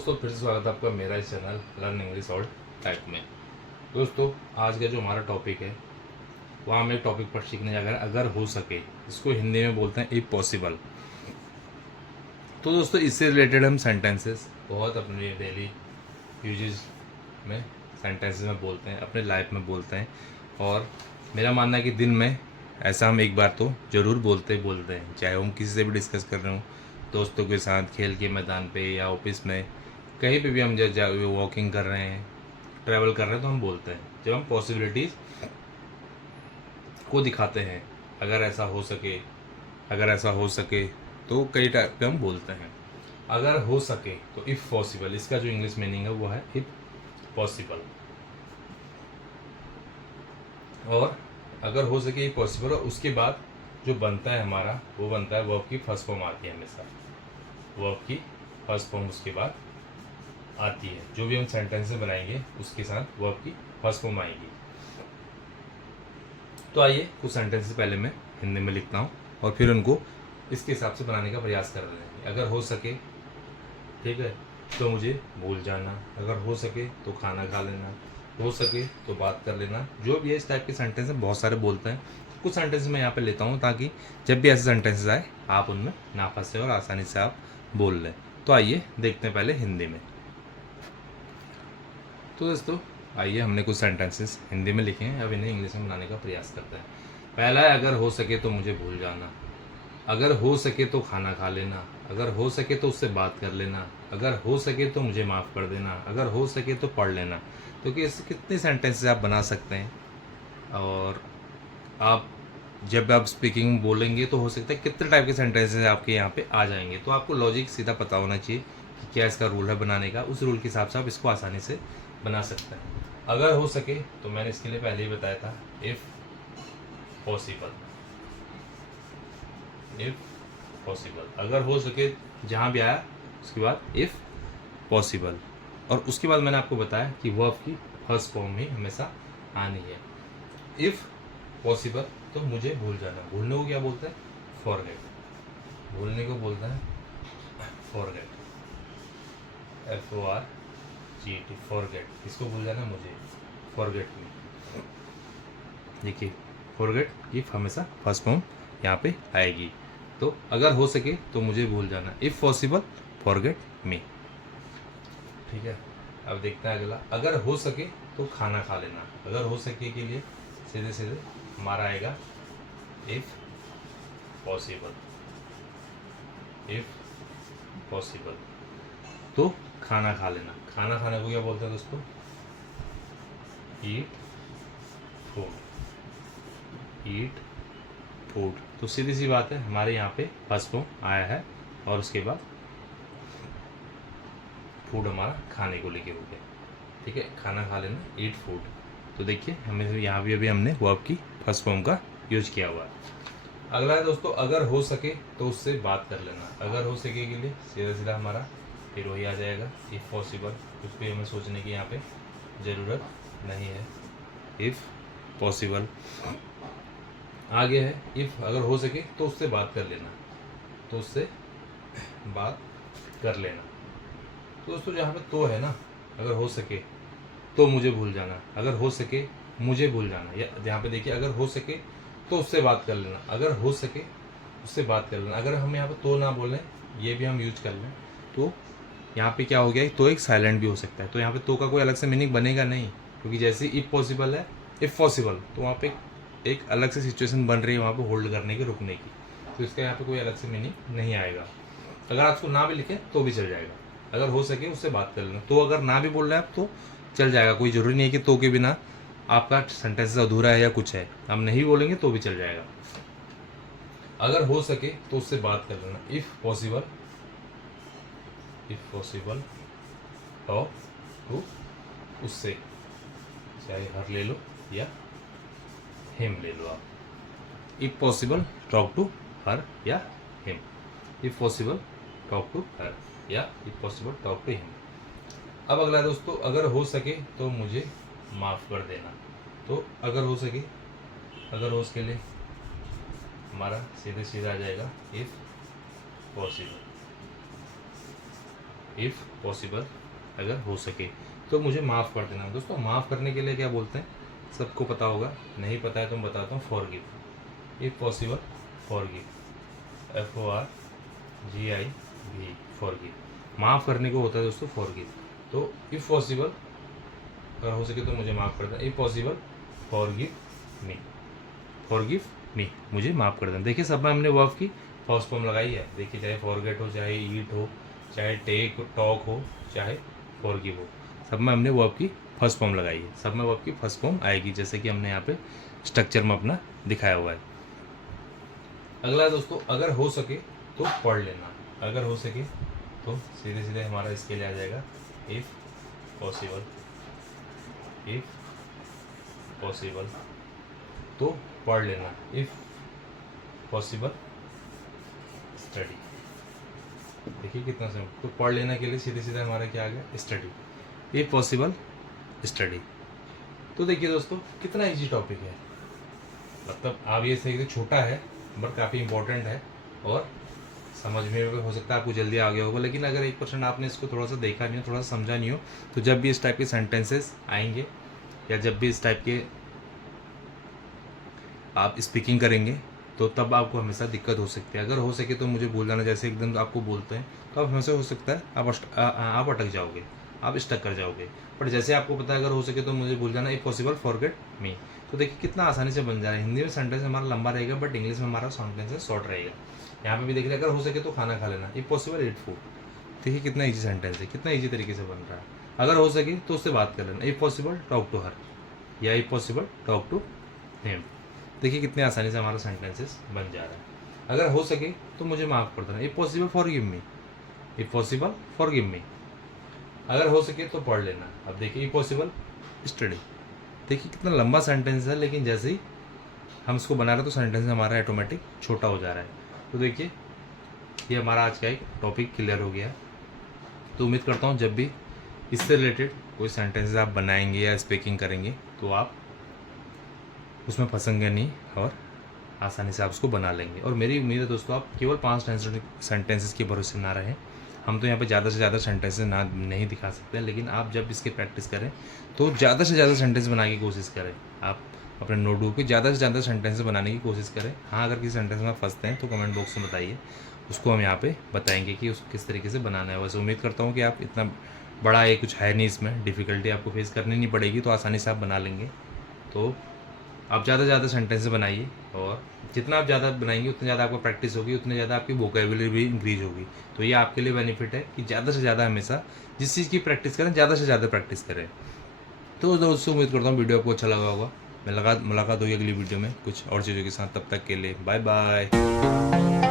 दोस्तों, फिर से स्वागत है आपका मेरा इस channel learn English all type में। दोस्तों, आज का जो हमारा टॉपिक है वहाँ हम एक टॉपिक पर सीखने जा रहे हैं, अगर हो सके। इसको हिंदी में बोलते हैं इफ पॉसिबल। तो दोस्तों, इससे रिलेटेड हम सेंटेंसेस बहुत अपने डेली यूजेस में सेंटेंसेस में बोलते हैं, अपने लाइफ में बोलते हैं। और मेरा मानना है कि दिन में ऐसा हम एक बार तो ज़रूर बोलते हैं, चाहे हम किसी से भी डिस्कस कर रहे हो, दोस्तों के साथ, खेल के मैदान पे या ऑफिस में, कहीं पे भी हम जब वॉकिंग कर रहे हैं, ट्रैवल कर रहे हैं, तो हम बोलते हैं जब हम पॉसिबिलिटीज़ को दिखाते हैं। अगर ऐसा हो सके, अगर ऐसा हो सके, तो कई टाइप पे हम बोलते हैं। अगर हो सके तो इफ़ पॉसिबल, इसका जो इंग्लिश मीनिंग है वो है इफ़ पॉसिबल। और अगर हो सके ये पॉसिबल, और उसके बाद जो बनता है हमारा, वो बनता है वर्ब की फर्स्ट फॉर्म आती है हमेशा। वर्ब की फर्स्ट फॉर्म उसके बाद आती है। जो भी हम सेंटेंस में बनाएंगे उसके साथ वर्ब की फर्स्ट फॉर्म आएगी। तो आइए कुछ सेंटेंस पहले मैं हिंदी में लिखता हूँ और फिर उनको इसके हिसाब से बनाने का प्रयास कर रहे हैं। अगर हो सके, ठीक है, तो मुझे भूल जाना। अगर हो सके तो खाना खा लेना। हो सके तो बात कर लेना। जो भी है इस टाइप के सेंटेंस बहुत सारे बोलते हैं। कुछ सेंटेंस मैं यहाँ पे लेता हूँ ताकि जब भी ऐसे सेंटेंसेस आए आप उनमें ना फंसे और आसानी से आप बोल लें। तो आइए देखते हैं पहले हिंदी में। तो दोस्तों, आइए हमने कुछ सेंटेंसेस हिंदी में लिखे हैं, अब इन्हें इंग्लिश में बनाने का प्रयास करते हैं। पहला है, अगर हो सके तो मुझे भूल जाना। अगर हो सके तो खाना खा लेना। अगर हो सके तो उससे बात कर लेना। अगर हो सके तो मुझे माफ़ कर देना। अगर हो सके तो पढ़ लेना। तो कि इससे कितने सेंटेंसेस आप बना सकते हैं। और आप जब आप स्पीकिंग बोलेंगे तो हो सकता है कितने टाइप के सेंटेंसेस आपके यहाँ पे आ जाएंगे। तो आपको लॉजिक सीधा पता होना चाहिए कि क्या इसका रूल है बनाने का। उस रूल के हिसाब से आप इसको आसानी से बना सकते हैं। अगर हो सके तो मैंने इसके लिए पहले ही बताया था, इफ़ पॉसिबल। इफ़ पॉसिबल, अगर हो सके, जहाँ भी आया उसके बाद इफ़ पॉसिबल। और उसके बाद मैंने आपको बताया कि वर्ब की फर्स्ट फॉर्म ही हमेशा आनी है। इफ़ पॉसिबल तो मुझे भूल जाना। भूलने को क्या बोलते हैं? फॉरगेट। भूलने को बोलता है फॉरगेट। FORGET, forget. इसको भूल जाना मुझे, फॉरगेट मी। देखिए, फॉरगेट की हमेशा फर्स्ट फॉर्म यहाँ पे आएगी। तो अगर हो सके तो मुझे भूल जाना, इफ़ पॉसिबल फॉरगेट मी। ठीक है, अब देखते हैं अगला। अगर हो सके तो खाना खा लेना। अगर हो सके के लिए सीधे सीधे हमारा आएगा इफ़ पॉसिबल। इफ़ पॉसिबल तो खाना खा लेना। खाना खाने को क्या बोलते हैं दोस्तों? Eat food. Eat food. तो सीधी सी बात है, हमारे यहाँ पे फर्स्ट फॉर्म आया है और उसके बाद फूड हमारा खाने को लेके हो गया। ठीक है, खाना खा लेना, ईट फूड। तो देखिए, हमें यहाँ भी अभी हमने वर्ब की फर्स्ट फॉर्म का यूज किया हुआ है। अगला है दोस्तों, अगर हो सके तो उससे बात कर लेना। अगर हो सके के लिए सीधा सीधा हमारा फिर वही आ जाएगा, इफ़ पॉसिबल। कुछ भी हमें सोचने की यहाँ पे ज़रूरत नहीं है। इफ़ पॉसिबल आगे है, इफ़ अगर हो सके तो उससे बात कर लेना। तो उससे बात कर लेना। तो दोस्तों, जहाँ पे तो है ना, अगर हो सके तो मुझे भूल जाना। अगर हो सके मुझे भूल जाना, या यहाँ पे देखिए, अगर हो सके तो उससे बात कर लेना। अगर हो सके उससे बात कर लेना। अगर हम यहाँ पे तो ना बोलें, ये भी हम यूज कर लें, तो यहाँ पे क्या हो गया, तो एक साइलेंट भी हो सकता है। तो यहाँ पे तो का कोई अलग से मीनिंग बनेगा नहीं, क्योंकि जैसे इफ़ पॉसिबल है, इफ़ पॉसिबल, तो वहाँ पे एक अलग से सिचुएशन बन रही है वहाँ पे होल्ड करने की, रुकने की। तो इसका यहाँ पे कोई अलग से मीनिंग नहीं आएगा। अगर आप उसको ना भी लिखें तो भी चल जाएगा। अगर हो सके उससे बात कर लेना। तो अगर ना भी बोल रहे हैं आप तो चल जाएगा। कोई ज़रूरी नहीं है कि तो के बिना आपका सेंटेंस अधूरा है या कुछ है, हम नहीं बोलेंगे तो भी चल जाएगा। अगर हो सके तो उससे बात कर लेना, if possible. If possible talk to, उससे, चाहे हर ले लो या हिम ले लो आप। If possible talk to her या him. If possible talk to her या if possible talk to him. अब अगला दोस्तों, अगर हो सके तो मुझे माफ़ कर देना। तो अगर हो सके, अगर हो उसके लिए हमारा सीधे सीधा आ जाएगा, इफ़ पॉसिबल। इफ़ पॉसिबल, अगर हो सके तो मुझे माफ़ कर देना। दोस्तों माफ़ करने के लिए क्या बोलते हैं, सबको पता होगा, नहीं पता है तो मैं बताता हूँ, forgive. If possible forgive, FORGIV, forgive. माफ़ करने को होता है दोस्तों फॉरगिव। तो इफ़ पॉसिबल, अगर हो सके तो मुझे माफ़ कर देना। If possible forgive me, forgive me, मुझे माफ़ कर देना। देखिए सब में हमने वर्ब की फर्स्ट फॉर्म लगाई है। देखिए चाहे फॉरगेट हो, चाहे ईट हो, चाहे टेक टॉक हो, चाहे फॉरगिव हो, सब में हमने वर्ब की फर्स्ट फॉर्म लगाई है। सब में वर्ब की फर्स्ट फॉर्म आएगी, जैसे कि हमने यहाँ पे स्ट्रक्चर में अपना दिखाया हुआ है। अगला दोस्तों, अगर हो सके तो पढ़ लेना। अगर हो सके तो सीधे सीधे हमारा इसके लिए आ जाएगा इफ़ पॉसिबल, इफ़ पॉसिबल तो पढ़ लेना। If possible study. देखिए कितना सिंपल। तो पढ़ लेना के लिए सीधे सीधे हमारा क्या आ गया, स्टडी। If possible study. तो देखिए दोस्तों कितना इजी टॉपिक है। मतलब आप ये सही, छोटा है बट काफ़ी इंपॉर्टेंट है, और समझ में भी हो सकता है आपको जल्दी आ गया होगा। लेकिन अगर 1% आपने इसको थोड़ा सा देखा नहीं हो, थोड़ा सा समझा नहीं हो, तो जब भी इस टाइप के सेंटेंसेस आएंगे या जब भी इस टाइप के आप स्पीकिंग करेंगे, तो तब आपको हमेशा दिक्कत हो सकती है। अगर हो सके तो मुझे भूल जाना, जैसे एकदम आपको बोलते हैं तो आप हमेशा हो सकता है आप अटक जाओगे, आप स्टक कर जाओगे। बट जैसे आपको पता है अगर हो सके तो मुझे भूल जाना, इफ पॉसिबल फॉरगेट मी। तो देखिए कितना आसानी से बन जा रहा है। हिंदी में सेंटेंस हमारा लंबा रहेगा, बट इंग्लिश में हमारा सेंटेंस शॉर्ट रहेगा। यहाँ पे भी देखिए, अगर हो सके तो खाना खा लेना, इफ पॉसिबल ईट फूड। देखिए कितना ईजी सेंटेंस है, कितना ईजी तरीके से बन रहा है। अगर हो सके तो उससे बात कर लेना, if possible talk to her, या if possible talk to him. देखिए कितने आसानी से हमारा सेंटेंसेस बन जा रहा है। अगर हो सके तो मुझे माफ़ कर देना, if possible forgive me, if possible forgive me. अगर हो सके तो पढ़ लेना। अब देखिए इफ पॉसिबल स्टडी। देखिए कितना लंबा सेंटेंस है, लेकिन जैसे ही हम इसको बना रहे हैं तो सेंटेंस हमारा ऑटोमेटिक छोटा हो जा रहा है। तो देखिए ये हमारा आज का एक टॉपिक क्लियर हो गया है। तो उम्मीद करता हूँ जब भी इससे रिलेटेड कोई सेंटेंसेस आप बनाएंगे या स्पीकिंग करेंगे तो आप उसमें फंसेंगे नहीं, और आसानी से आप उसको बना लेंगे। और मेरी उम्मीद है दोस्तों आप केवल 5 सेंटेंसेस के भरोसे ना रहें। हम तो यहाँ पे ज़्यादा से ज़्यादा सेंटेंसेस ना नहीं दिखा सकते, लेकिन आप जब इसकी प्रैक्टिस करें तो ज़्यादा से ज़्यादा सेंटेंस बनाने की कोशिश करें। आप अपने नोटबुक पे ज़्यादा से ज़्यादा सेंटेंसेस बनाने की कोशिश करें। हाँ, अगर किसी सेंटेंस में फंसते हैं तो कमेंट बॉक्स में बताइए, उसको हम यहाँ पे बताएंगे कि उसको किस तरीके से बनाना है। वैसे उम्मीद करता हूँ कि आप इतना बड़ा ये कुछ है नहीं, इसमें डिफ़िकल्टी आपको फेस करनी नहीं पड़ेगी, तो आसानी से आप बना लेंगे। तो आप ज़्यादा से ज़्यादा सेंटेंस बनाइए, और जितना आप ज़्यादा बनाएंगे उतनी ज़्यादा आपको प्रैक्टिस होगी, उतनी ज़्यादा आपकी वोकेबुलरी भी इंक्रीज होगी। तो ये आपके लिए बेनिफिट है कि ज़्यादा से ज़्यादा हमेशा जिस चीज़ की प्रैक्टिस करें, ज़्यादा से ज़्यादा प्रैक्टिस करें। तो दोस्तों उम्मीद करता हूँ वीडियो आपको अच्छा लगा होगा। मुलाकात होगी अगली वीडियो में कुछ और चीज़ों के साथ। तब तक के लिए बाय बाय।